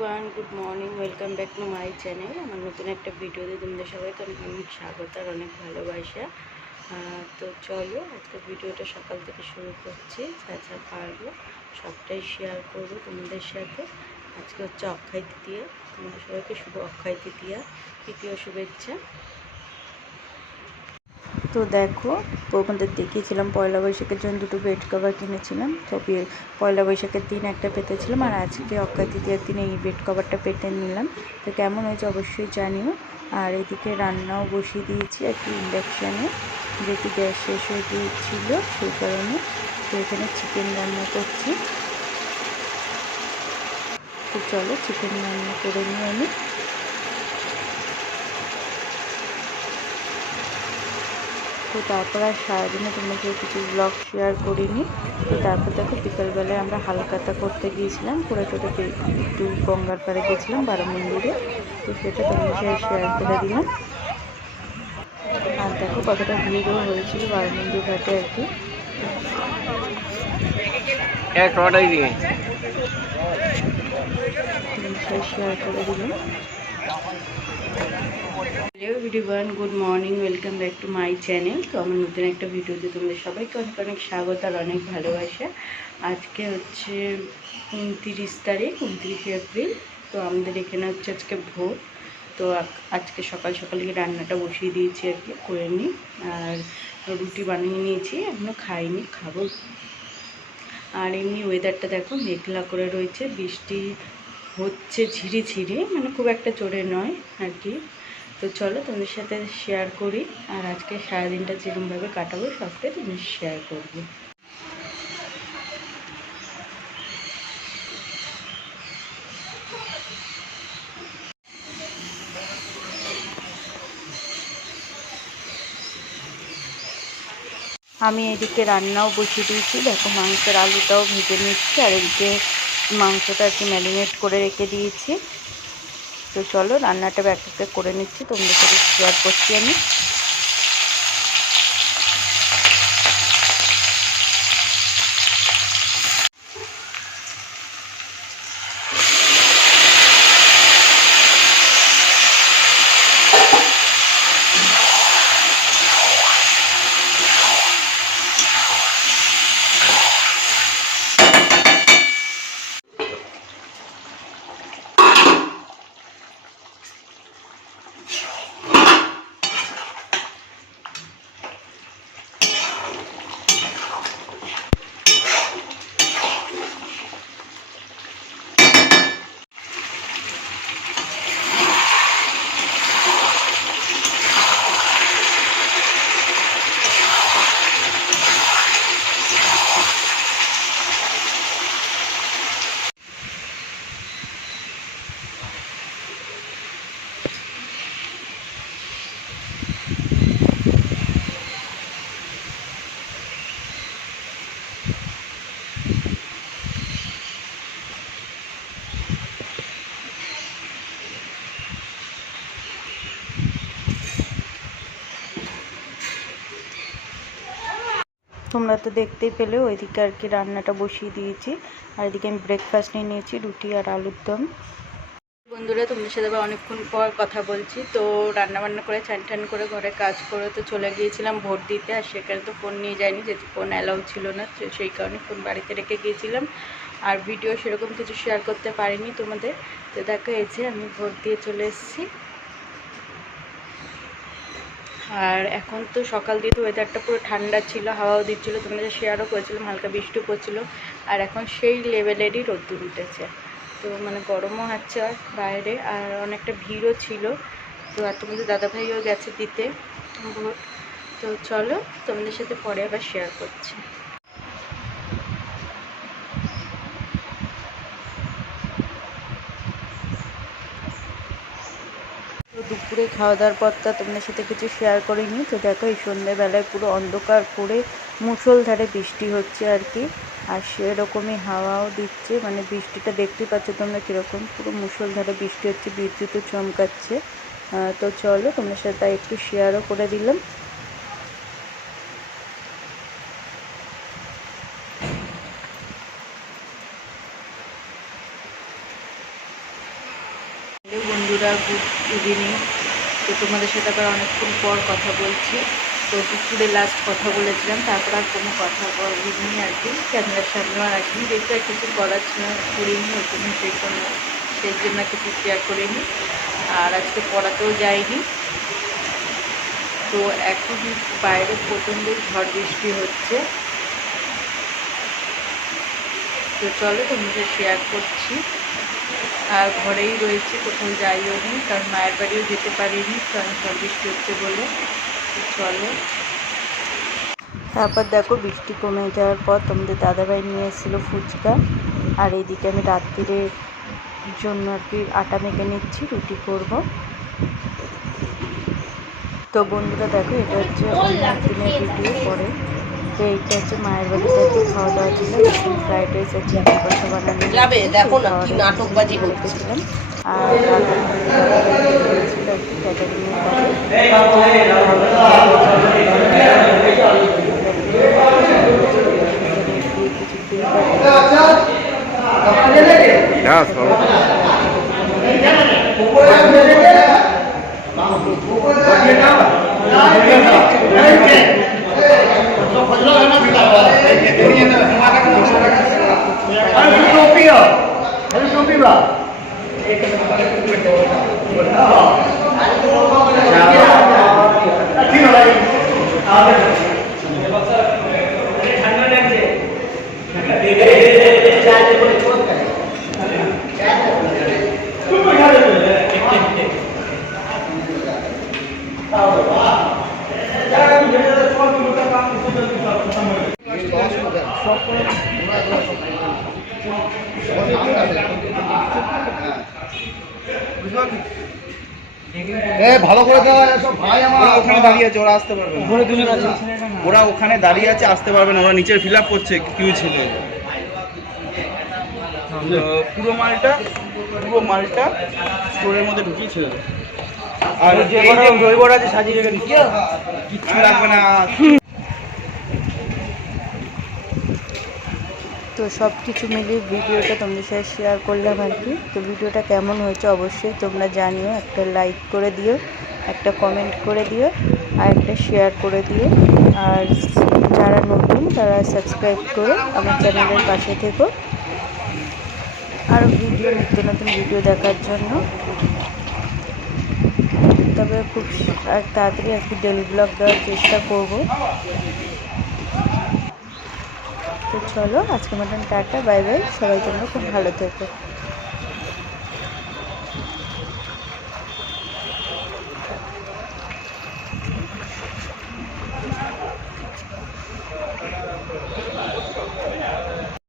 Everyone, good morning. Welcome back to my channel. আমার নতুন একটা ভিডিওতে তোমাদের সবাইকে অনেক অনেক স্বাগত আর অনেক ভালোবাসা। তো চলো আজকের ভিডিওটা সকাল থেকে শুরু করছি। যা যা পারবো সবটাই শেয়ার করবো তোমাদের সাথে। আজকে হচ্ছে অক্ষয় তৃতীয়া। তোমাদের সবাইকে শুভ অক্ষয় তৃতীয়া, তৃতীয় শুভেচ্ছা। তো দেখো, তোমাদের দেখিয়েছিলাম পয়লা বৈশাখের জন্য দুটো বেড কভার কিনেছিলাম। তো পয়লা বৈশাখের দিন একটা পেতেছিলাম আর আজকে অক্ষয় তৃতীয়ার দিনে এই বেড কভারটা পেতে নিলাম। তো কেমন হয়েছে অবশ্যই জানিও। আর এদিকে রান্নাও বসিয়ে দিয়েছি আর কি ইন্ডাকশানে, যেহেতু গ্যাস শেষ হয়ে গিয়েছিল সেই কারণে। তো এখানে চিকেন রান্না করছি। তো চলো চিকেন রান্না করে নিয়ে আমি। তো তারপর আর সারাদিনে তোমাকে কিছু ব্লগ শেয়ার করিনি। তো তারপর দেখো বিকালবেলায় আমরা হালকাতা করতে গিয়েছিলাম, পুরো ছোটো একটু গঙ্গার পাড়ে গেছিলাম বারো মন্দিরে। তো সেটা তোমাদের সাথে শেয়ার করে দিলাম। আর দেখো কতটা ভিড়ও হয়েছিল বারো মন্দির ঘাটে আর কি। শেয়ার করে দিলাম। Hello everyone, good morning. Welcome back to my channel. তো আমার নতুন একটা ভিডিওতে তোমাদের সবাইকে অনেক অনেক স্বাগত আর অনেক ভালোবাসা। আজকে হচ্ছে 29 তারিখ, 29শে এপ্রিল। তো আমাদের এখানে হচ্ছে আজকে ভোর। তো আজকে সকাল সকাল রান্নাটা বসিয়ে দিয়েছি আর কি, করে নিই। আর রুটি বানিয়ে নিয়েছি, এখনও খাইনি, খাবো। আর এমনি ওয়েদারটা দেখো মেঘলা করে রয়েছে, বৃষ্টি হচ্ছে ঝিরিঝিরি, মানে খুব একটা জোরে নয় আর কি। তো চলো তোমাদের সাথে শেয়ার করি। আর আজকে সারাদিনটা যেরকমভাবে কাটাবো সবটাই তোমাদের শেয়ার করবো। আমি এদিকে রান্নাও বসিয়ে দিয়েছি। দেখো মাংসের আলুটাও ভেজে নিচ্ছি আর এদিকে মাংসটা আর কি ম্যারিনেট করে রেখে দিয়েছি। তো চলো রান্নাটা এক একটা করে নিচ্ছি, তোমাদের সাথে শেয়ার করছি আমি। তোমরা তো দেখতেই পেলে ওইদিকে আর কি রান্নাটা বসিয়ে দিয়েছি। আর এদিকে আমি ব্রেকফাস্ট নিয়ে নিয়েছি, রুটি আর আলুর দম। বন্ধুরা তোমাদের সাথে আবার অনেকক্ষণ পর কথা বলছি। তো রান্নাবান্না করে চান টান করে ঘরে কাজ করে তো চলে গিয়েছিলাম ভোট দিতে। আর সেখানে তো ফোন নিয়ে যায়নি, যেহেতু ফোন অ্যালাউ ছিল না, তো সেই কারণে ফোন বাড়িতে রেখে গিয়েছিলাম। আর ভিডিও সেরকম কিছু শেয়ার করতে পারিনি তোমাদের। তো দেখো এসে আমি ভোট দিয়ে চলে এসেছি। আর এখন তো সকাল দিয়ে তো ওয়েদারটা পুরো ঠান্ডা ছিল, হাওয়াও দিচ্ছিলো, তোমাদের শেয়ারও করেছিলাম, হালকা বৃষ্টিও পড়ছিলো। আর এখন সেই লেভেলেরই রোদ্দুর উঠেছে। তো মানে গরমও হচ্ছে আর বাইরে, আর অনেকটা ভিড়ও ছিল। তো আর তোমাদের দাদাভাইও গেছে দিতে ভোট। তো চলো তোমাদের সাথে পরে আবার শেয়ার করছি। তো দুপুরে খাওয়া দাওয়ার পরটা তোমাদের সাথে কিছু শেয়ার করিনি। তো দেখো এই সন্ধ্যেবেলায় পুরো অন্ধকার করে মুষলধারে বৃষ্টি হচ্ছে আর কি। আর সেরকমই হাওয়াও দিচ্ছে, মানে বৃষ্টিটা দেখতেই পাচ্ছ তোমরা কীরকম, পুরো মুষলধারে বৃষ্টি হচ্ছে, বিদ্যুৎও চমকাচ্ছে। তো চলো তোমাদের সাথে তাই একটু শেয়ারও করে দিলাম। বন্ধুরা, গুড ইভিনিং। তো তোমাদের সাথে আবার অনেকক্ষণ পর কথা বলছি। তো দুপুরে লাস্ট কথা বলেছিলাম, তারপর আর কোনো কথা বলিনি আর কি, ক্যামেরার সামনেও আর আসিনি, যেহেতু আর কিছু করার করিনি, ওই জন্য সেই জন্য কিছু শেয়ার করিনি। আর আজকে পড়াতেও যাইনি। তো এখন বাইরে প্রচণ্ড ঝড় বৃষ্টি হচ্ছে। তো চলো তোমাদের শেয়ার করছি। আর ঘরেই রয়েছি, কোথাও যাইও নি, কারণ মায়ের বাড়িও যেতে পারিনি, কারণ ঝড় বৃষ্টি হচ্ছে বলে। তো চলো। তারপর দেখো বৃষ্টি কমে যাওয়ার পর তোমাদের দাদাভাই নিয়ে এসেছিলো ফুচকা। আর এইদিকে আমি রাত্রিরের জন্য আর কি আটা মেখে নিচ্ছি, রুটি করব। তো বন্ধুরা দেখো, এটা হচ্ছে অন্য দিনের ভিডিও পরে। তো এইটা হচ্ছে মায়ের বাড়িতে আর কি খাওয়া দাওয়া ছিল, চিকেন ফ্রাইড রাইস আর চিকেন কষা বানানো রেখেছিলাম। আর ছিল আর কি ভালো করে ভাই আমার ওখানে দাঁড়িয়ে আছে, ওরা আসতে পারবে না। ওরা ওখানে দাঁড়িয়ে আছে, আসতে পারবে না, ওরা নিচের ফিল আপ করছে, কিউ ছিল। পুরো মালটা স্টোরের মধ্যে ঢুকিয়েছিল। আর জৈবরা যে সাজিয়ে রেখে কিচ্ছু লাগবে না। তো সব কিছু মিলিয়ে ভিডিওটা তোমাদের সাথে শেয়ার করলাম আর কি। তো ভিডিওটা কেমন হয়েছে অবশ্যই তোমরা জানিও, একটা লাইক করে দিও, একটা কমেন্ট করে দিও, আর একটা শেয়ার করে দিও। আর যারা নতুন তারা সাবস্ক্রাইব করে আমার চ্যানেলের পাশে থেকো, আরও নিত্য নতুন ভিডিও দেখার জন্য। তবে খুব তাড়াতাড়ি আর কি ডেলি ব্লগ দেওয়ার চেষ্টা করব। তো চলো, আজকে মতন টাটা, বাই বাই। সবাই তোমরা খুব ভালো থেকো।